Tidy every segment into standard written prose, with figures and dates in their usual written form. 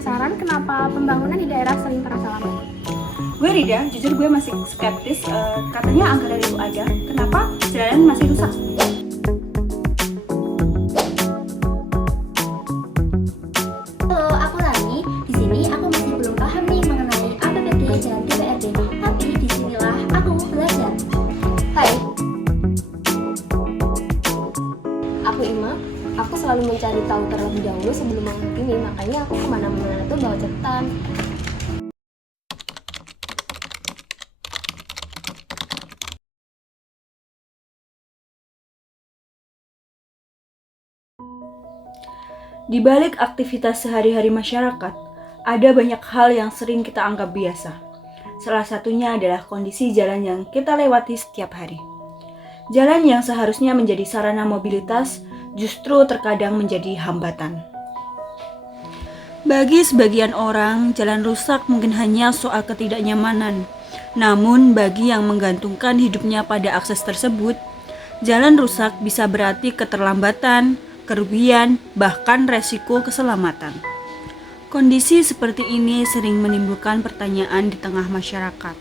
penasaran kenapa pembangunan di daerah sering terasa lambat. Gue Rida, jujur gue masih skeptis, katanya anggaran itu ada, kenapa jalan masih rusak? Halo, aku Rani. Di sini aku masih belum paham nih mengenai APBD dan DPRD. Tapi disinilah aku belajar. Hai, aku Ima. Aku selalu mencari tahu terlebih dahulu sebelum menghakimi, makanya aku kemana-mana tuh bawa catatan. Di balik aktivitas sehari-hari masyarakat, ada banyak hal yang sering kita anggap biasa. Salah satunya adalah kondisi jalan yang kita lewati setiap hari. Jalan yang seharusnya menjadi sarana mobilitas justru terkadang menjadi hambatan. Bagi sebagian orang, jalan rusak mungkin hanya soal ketidaknyamanan. Namun, bagi yang menggantungkan hidupnya pada akses tersebut, jalan rusak bisa berarti keterlambatan, kerugian, bahkan resiko keselamatan. Kondisi seperti ini sering menimbulkan pertanyaan di tengah masyarakat.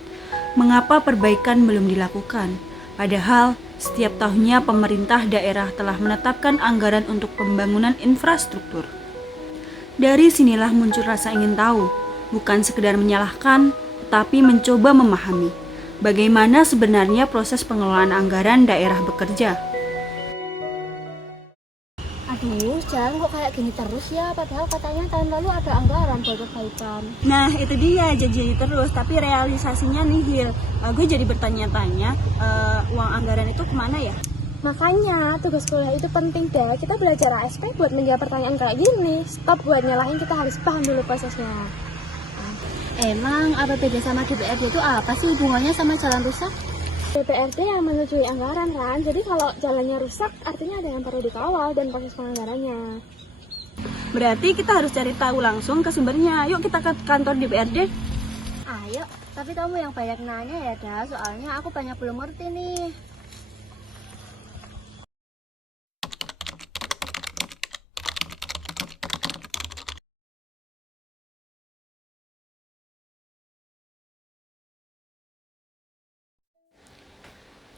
Mengapa perbaikan belum dilakukan? Padahal, setiap tahunnya pemerintah daerah telah menetapkan anggaran untuk pembangunan infrastruktur. Dari sinilah muncul rasa ingin tahu, bukan sekedar menyalahkan, tetapi mencoba memahami bagaimana sebenarnya proses pengelolaan anggaran daerah bekerja. Aduh, jalan kok kayak gini terus ya, padahal katanya tahun lalu ada anggaran buat perbaikan. Nah itu dia, janji terus tapi realisasinya nihil. Gue jadi bertanya-tanya, uang anggaran itu kemana ya? Makanya tugas kuliah itu penting deh. Kita belajar ASP buat menjawab pertanyaan kayak gini. Stop buat nyalahin, kita harus paham dulu prosesnya. Emang APBD sama DPRD itu apa sih hubungannya sama jalan rusak? DPRD yang menyetujui anggaran kan. Jadi kalau jalannya rusak artinya ada yang perlu dikawal dan proses penganggarannya. Berarti kita harus cari tahu langsung ke sumbernya. Yuk kita ke kantor DPRD. Ayo, tapi kamu yang banyak nanya ya, dah. Soalnya aku banyak belum ngerti nih.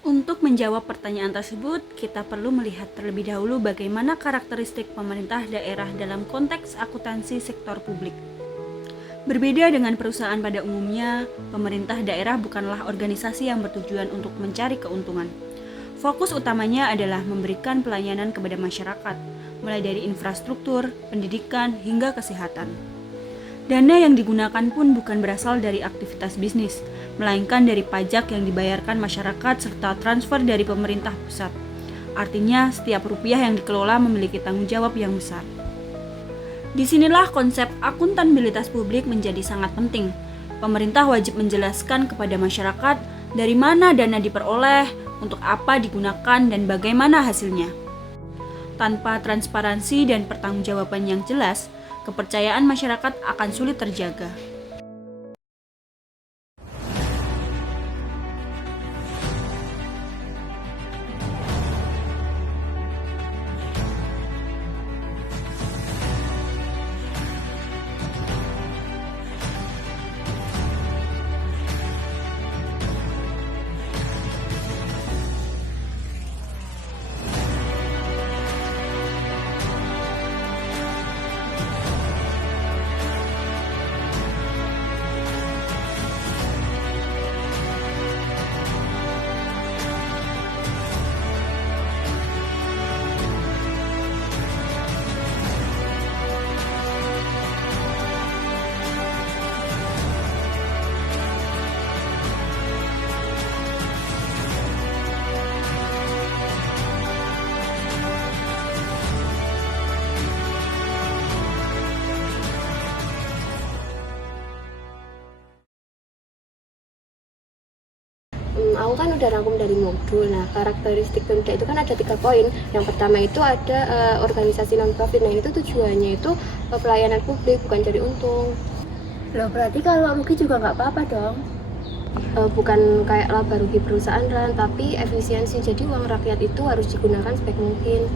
Untuk menjawab pertanyaan tersebut, kita perlu melihat terlebih dahulu bagaimana karakteristik pemerintah daerah dalam konteks akuntansi sektor publik. Berbeda dengan perusahaan pada umumnya, pemerintah daerah bukanlah organisasi yang bertujuan untuk mencari keuntungan. Fokus utamanya adalah memberikan pelayanan kepada masyarakat, mulai dari infrastruktur, pendidikan, hingga kesehatan. Dana yang digunakan pun bukan berasal dari aktivitas bisnis, melainkan dari pajak yang dibayarkan masyarakat serta transfer dari pemerintah pusat. Artinya, setiap rupiah yang dikelola memiliki tanggung jawab yang besar. Disinilah konsep akuntabilitas publik menjadi sangat penting. Pemerintah wajib menjelaskan kepada masyarakat dari mana dana diperoleh, untuk apa digunakan, dan bagaimana hasilnya. Tanpa transparansi dan pertanggungjawaban yang jelas, kepercayaan masyarakat akan sulit terjaga. Aku kan udah rangkum dari modul. Nah, karakteristik Pemda itu kan ada 3 poin. Yang pertama itu ada organisasi non-profit. Nah, itu tujuannya itu pelayanan publik, bukan cari untung. Loh, berarti kalau rugi juga nggak apa-apa dong? Bukan kayak laba rugi perusahaan kan, tapi efisiensi. Jadi uang rakyat itu harus digunakan sebaik mungkin.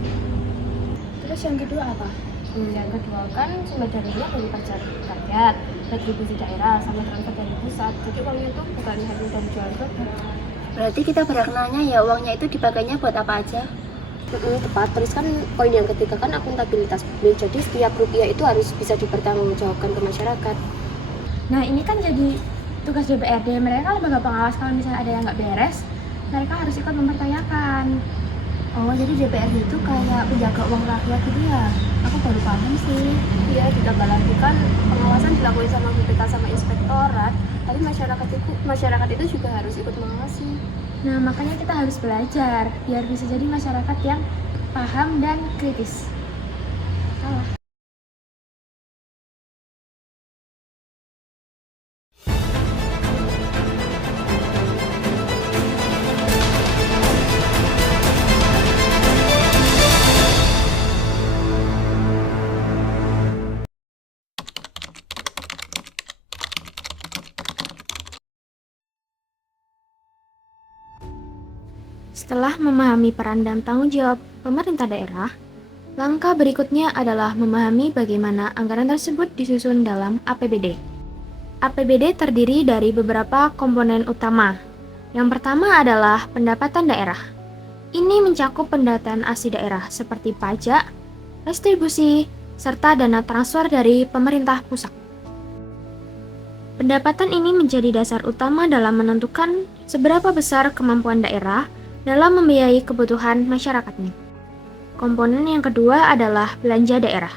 Terus yang kedua apa? Yang kedua kan sumber dananya dari pajak rakyat, retribusi daerah, sama transfer dari pusat. Jadi uangnya itu bukan hasil dari jual produk. Berarti kita berkenanya ya uangnya itu dipakainya buat apa aja? Tepat. Terus kan poin yang ketiga kan akuntabilitas publik. Jadi setiap rupiah itu harus bisa dipertanggungjawabkan ke masyarakat. Nah ini kan jadi tugas DPRD, mereka lembaga pengawas. Kalau misalnya ada yang nggak beres, mereka harus ikut mempertanyakan. Oh, jadi DPRD itu kayak penjaga uang rakyat gitu ya? Aku baru paham sih. Iya, ditambah lagi kan pengawasan dilakukan sama BPK sama inspektorat, tapi masyarakat itu juga harus ikut mengawasi. Nah makanya kita harus belajar biar bisa jadi masyarakat yang paham dan kritis. Salah. Setelah memahami peran dan tanggung jawab pemerintah daerah, langkah berikutnya adalah memahami bagaimana anggaran tersebut disusun dalam APBD. APBD terdiri dari beberapa komponen utama. Yang pertama adalah pendapatan daerah. Ini mencakup pendataan asli daerah seperti pajak, restribusi, serta dana transfer dari pemerintah pusat. Pendapatan ini menjadi dasar utama dalam menentukan seberapa besar kemampuan daerah dalam membiayai kebutuhan masyarakatnya. Komponen yang kedua adalah belanja daerah.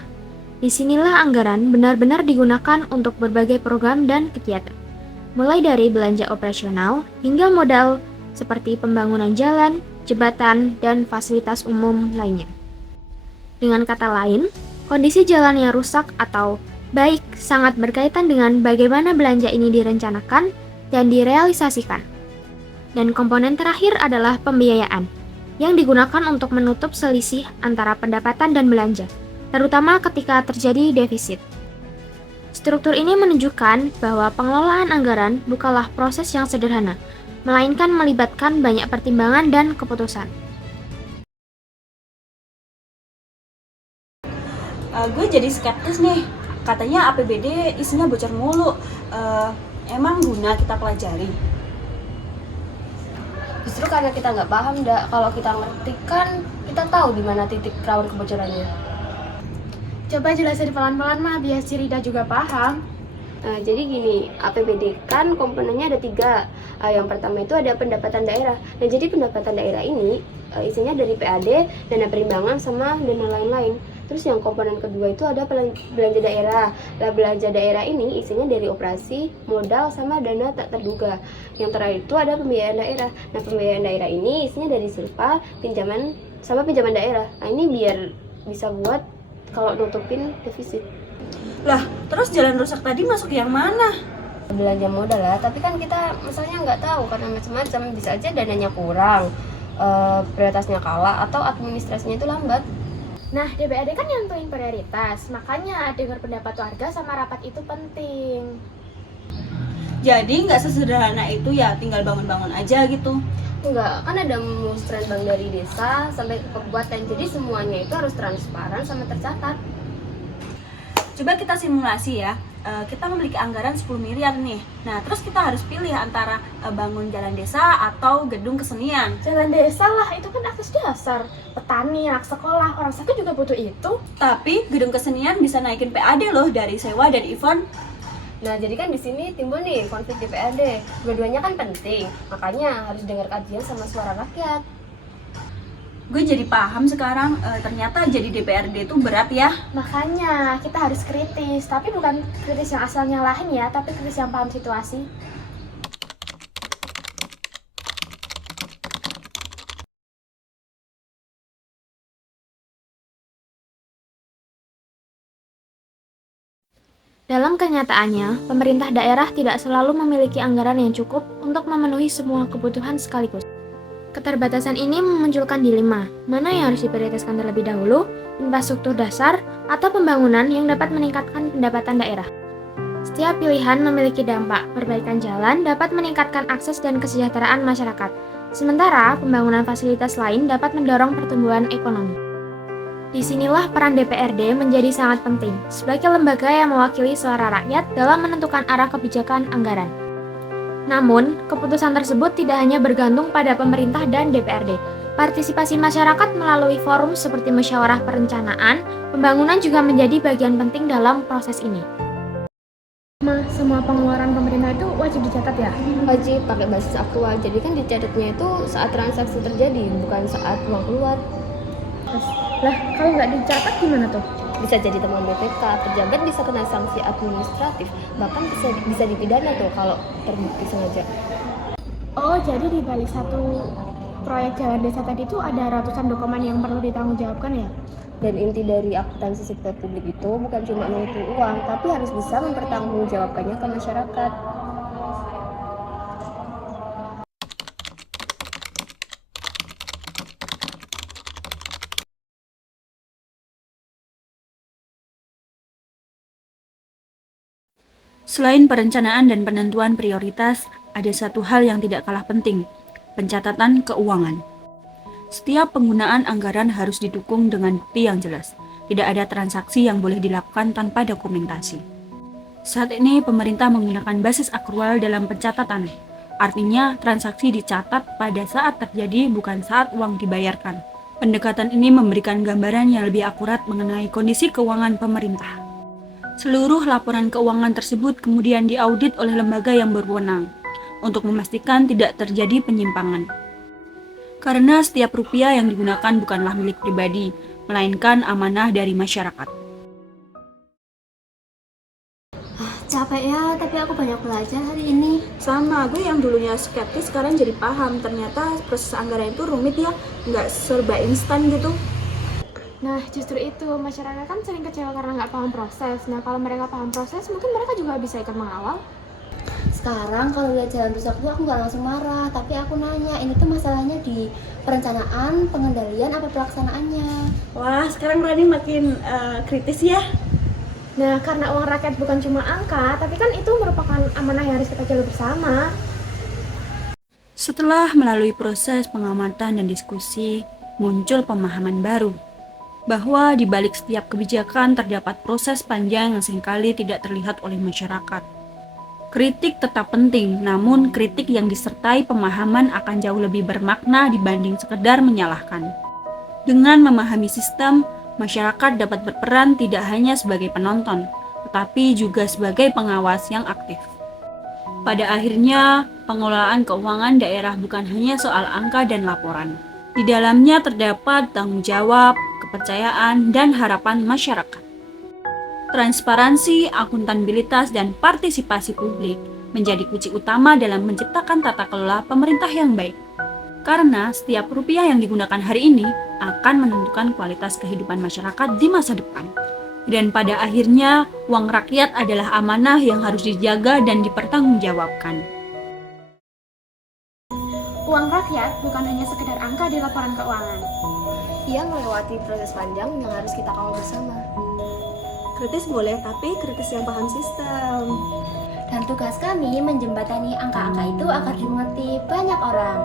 Disinilah anggaran benar-benar digunakan untuk berbagai program dan kegiatan, mulai dari belanja operasional hingga modal seperti pembangunan jalan, jembatan, dan fasilitas umum lainnya. Dengan kata lain, kondisi jalan yang rusak atau baik sangat berkaitan dengan bagaimana belanja ini direncanakan dan direalisasikan. Dan komponen terakhir adalah pembiayaan, yang digunakan untuk menutup selisih antara pendapatan dan belanja, terutama ketika terjadi defisit. Struktur ini menunjukkan bahwa pengelolaan anggaran bukanlah proses yang sederhana, melainkan melibatkan banyak pertimbangan dan keputusan. Gue jadi skeptis nih, katanya APBD isinya bocor mulu. Emang guna kita pelajari? Justru karena kita nggak paham, kalau kita ngerti kan kita tahu di mana titik rawan kebocorannya. Coba jelasin pelan-pelan mah biar si Rida juga paham. Jadi gini, APBD kan komponennya ada 3. Yang pertama itu ada pendapatan daerah. Nah, jadi pendapatan daerah ini isinya dari PAD, dana perimbangan, sama dana lain-lain. Terus yang komponen kedua itu ada belanja daerah. Nah, belanja daerah ini isinya dari operasi, modal, sama dana tak terduga. Yang terakhir itu ada pembiayaan daerah. Nah, pembiayaan daerah ini isinya dari silpa, pinjaman, sama pinjaman daerah. Nah, ini biar bisa buat kalau nutupin defisit. Lah, terus jalan rusak tadi masuk yang mana? Belanja modal lah, tapi kan kita misalnya nggak tahu karena macam-macam, bisa aja dananya kurang, prioritasnya kalah, atau administrasinya itu lambat. Nah, DPRD kan nentuin prioritas, makanya dengar pendapat warga sama rapat itu penting. Jadi nggak sesederhana itu ya tinggal bangun-bangun aja gitu? Enggak, kan ada musrenbang dari desa sampai ke kabupaten, jadi semuanya itu harus transparan sama tercatat. Coba kita simulasi ya, kita memiliki anggaran 10 miliar nih. Nah, terus kita harus pilih antara bangun jalan desa atau gedung kesenian. Jalan desa lah, itu kan akses dasar. Petani, anak sekolah, orang sakit juga butuh itu. Tapi gedung kesenian bisa naikin PAD loh dari sewa dan event. Nah, jadi kan di sini timbul nih konflik DPRD. Dua-duanya kan penting, makanya harus dengar kajian sama suara rakyat. Gue jadi paham sekarang, ternyata jadi DPRD itu berat ya. Makanya kita harus kritis, tapi bukan kritis yang asal nyalahin ya, tapi kritis yang paham situasi. Dalam kenyataannya, pemerintah daerah tidak selalu memiliki anggaran yang cukup untuk memenuhi semua kebutuhan sekaligus. Keterbatasan ini memunculkan dilema, mana yang harus diprioritaskan terlebih dahulu, infrastruktur dasar, atau pembangunan yang dapat meningkatkan pendapatan daerah. Setiap pilihan memiliki dampak. Perbaikan jalan dapat meningkatkan akses dan kesejahteraan masyarakat, sementara pembangunan fasilitas lain dapat mendorong pertumbuhan ekonomi. Disinilah peran DPRD menjadi sangat penting sebagai lembaga yang mewakili suara rakyat dalam menentukan arah kebijakan anggaran. Namun, keputusan tersebut tidak hanya bergantung pada pemerintah dan DPRD. Partisipasi masyarakat melalui forum seperti musyawarah perencanaan, pembangunan juga menjadi bagian penting dalam proses ini. Semua pengeluaran pemerintah itu wajib dicatat ya? Wajib pakai basis aktual, jadi kan dicatatnya itu saat transaksi terjadi, bukan saat uang keluar. Lah, kalau nggak dicatat gimana tuh? Bisa jadi temuan BPK, pejabat bisa kena sanksi administratif, bahkan bisa dipidana tuh kalau terbukti sengaja. Oh, jadi di balik satu proyek jalan desa tadi tuh ada ratusan dokumen yang perlu ditanggungjawabkan ya? Dan inti dari akuntansi sektor publik itu bukan cuma menghitung uang, tapi harus bisa mempertanggungjawabkannya ke masyarakat. Selain perencanaan dan penentuan prioritas, ada satu hal yang tidak kalah penting, pencatatan keuangan. Setiap penggunaan anggaran harus didukung dengan bukti yang jelas. Tidak ada transaksi yang boleh dilakukan tanpa dokumentasi. Saat ini pemerintah menggunakan basis akrual dalam pencatatan. Artinya transaksi dicatat pada saat terjadi, bukan saat uang dibayarkan. Pendekatan ini memberikan gambaran yang lebih akurat mengenai kondisi keuangan pemerintah. Seluruh laporan keuangan tersebut kemudian diaudit oleh lembaga yang berwenang untuk memastikan tidak terjadi penyimpangan. Karena setiap rupiah yang digunakan bukanlah milik pribadi, melainkan amanah dari masyarakat. Capek ya, tapi aku banyak belajar hari ini. Sama, gue yang dulunya skeptis sekarang jadi paham. Ternyata proses anggaran itu rumit ya, nggak serba instan gitu. Nah, justru itu, masyarakat kan sering kecewa karena nggak paham proses. Nah, kalau mereka paham proses, mungkin mereka juga bisa ikut mengawal. Sekarang kalau lihat jalan rusak tuh aku nggak langsung marah, tapi aku nanya, ini tuh masalahnya di perencanaan, pengendalian, apa pelaksanaannya? Wah, sekarang Rani makin kritis ya. Nah, karena uang rakyat bukan cuma angka, tapi kan itu merupakan amanah yang harus kita jaga bersama. Setelah melalui proses pengamatan dan diskusi, muncul pemahaman baru bahwa di balik setiap kebijakan terdapat proses panjang yang seringkali tidak terlihat oleh masyarakat. Kritik tetap penting, namun kritik yang disertai pemahaman akan jauh lebih bermakna dibanding sekedar menyalahkan. Dengan memahami sistem, masyarakat dapat berperan tidak hanya sebagai penonton, tetapi juga sebagai pengawas yang aktif. Pada akhirnya, pengelolaan keuangan daerah bukan hanya soal angka dan laporan. Di dalamnya terdapat tanggung jawab, kepercayaan, dan harapan masyarakat. Transparansi, akuntabilitas, dan partisipasi publik menjadi kunci utama dalam menciptakan tata kelola pemerintah yang baik. Karena setiap rupiah yang digunakan hari ini akan menentukan kualitas kehidupan masyarakat di masa depan. Dan pada akhirnya, uang rakyat adalah amanah yang harus dijaga dan dipertanggungjawabkan. Uang rakyat bukan hanya sekedar angka di laporan keuangan. Ia melewati proses panjang yang harus kita kawal bersama. Kritis boleh, tapi kritis yang paham sistem. Dan tugas kami menjembatani angka-angka itu agar dimengerti banyak orang.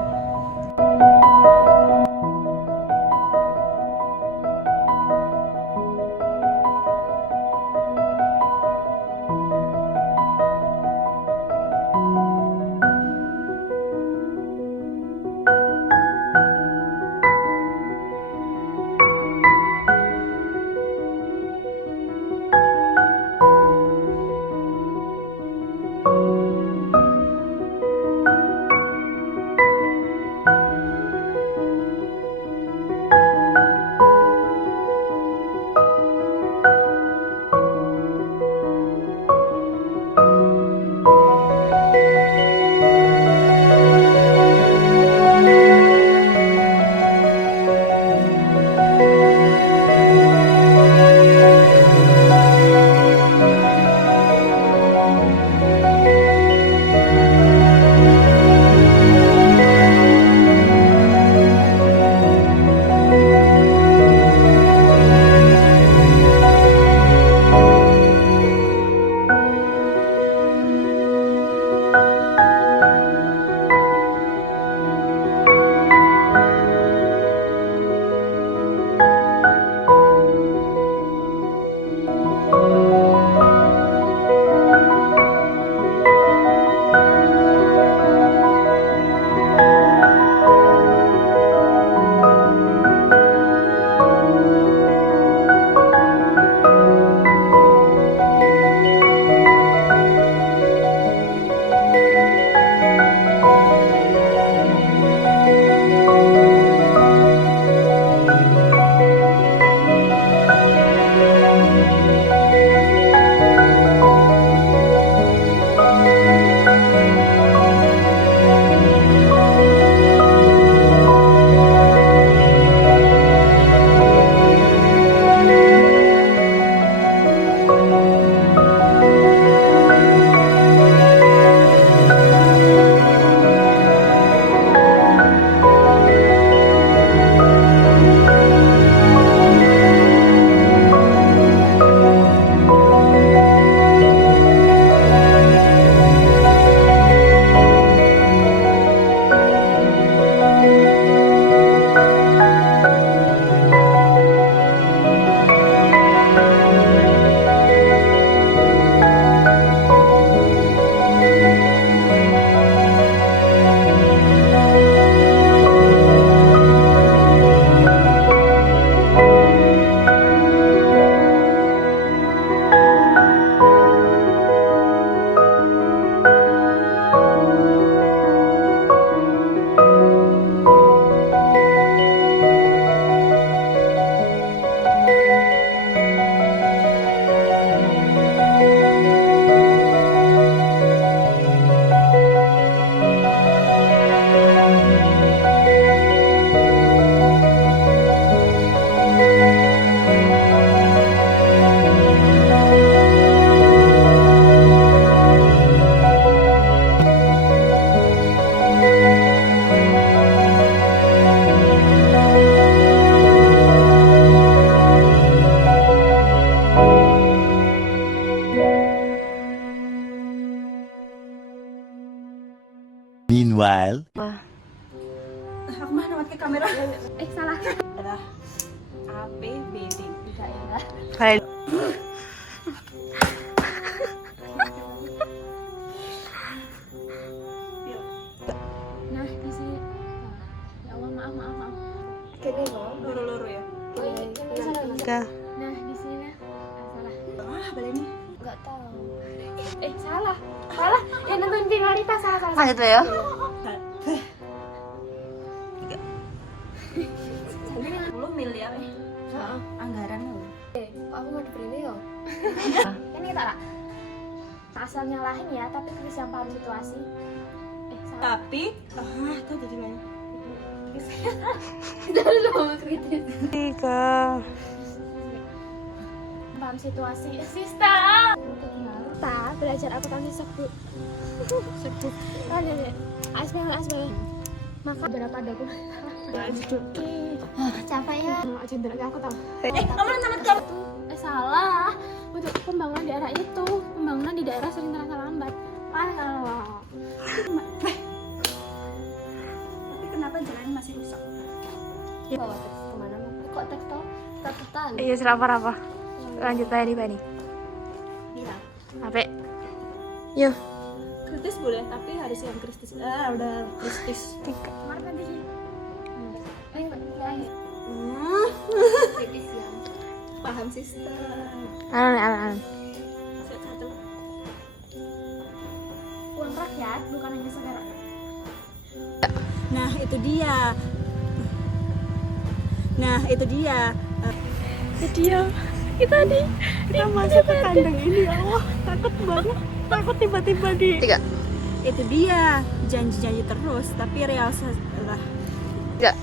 Meanwhile. Aku mah lewat ke kamera. Salah. Adalah A, B, B, D. Nah, di sini. Ya Allah, maaf. Kene loh. Luru-luru ya. Nah, di sini. Salah. Ah, baleni. Nggak tahu. Salah. Yang nentuin finalitas salah. Lanjut ya. 10 miliar anggarannya loh. Kok aku nggak diberi ya? Ini kita lah. Asal nyalahin ya, tapi Kris yang paham situasi. Salah. Tapi tuh jadi mana? Paham situasi. Sista. Belajar akuntansi sebut. Asbel. Maka berapa dokumen? Capek ya. Jenderal aku tahu. Kamu nama kamu. Salah. Untuk pembangunan daerah itu, pembangunan di daerah sering terasa lambat. Tapi kenapa jalan masih rusak? Bawa teks kemana? Kok teks toh? Catatan. Iya, serapa-rapa. Lanjut aja nih, Bani. Bilang. Apa? Yuk. Kritis boleh, tapi harus yang kritis. Udah kritis. Kemarin nanti sih. Kritis ya. Paham sistem. Alan. Satu. Uang rakyat bukan hanya sekedar. Nah, itu dia. Kita masuk ke kandang ini, ya Allah. Takut banget. Takut tiba-tiba di. 3. Itu dia. Janji-janji terus, tapi realisasi lah. 3.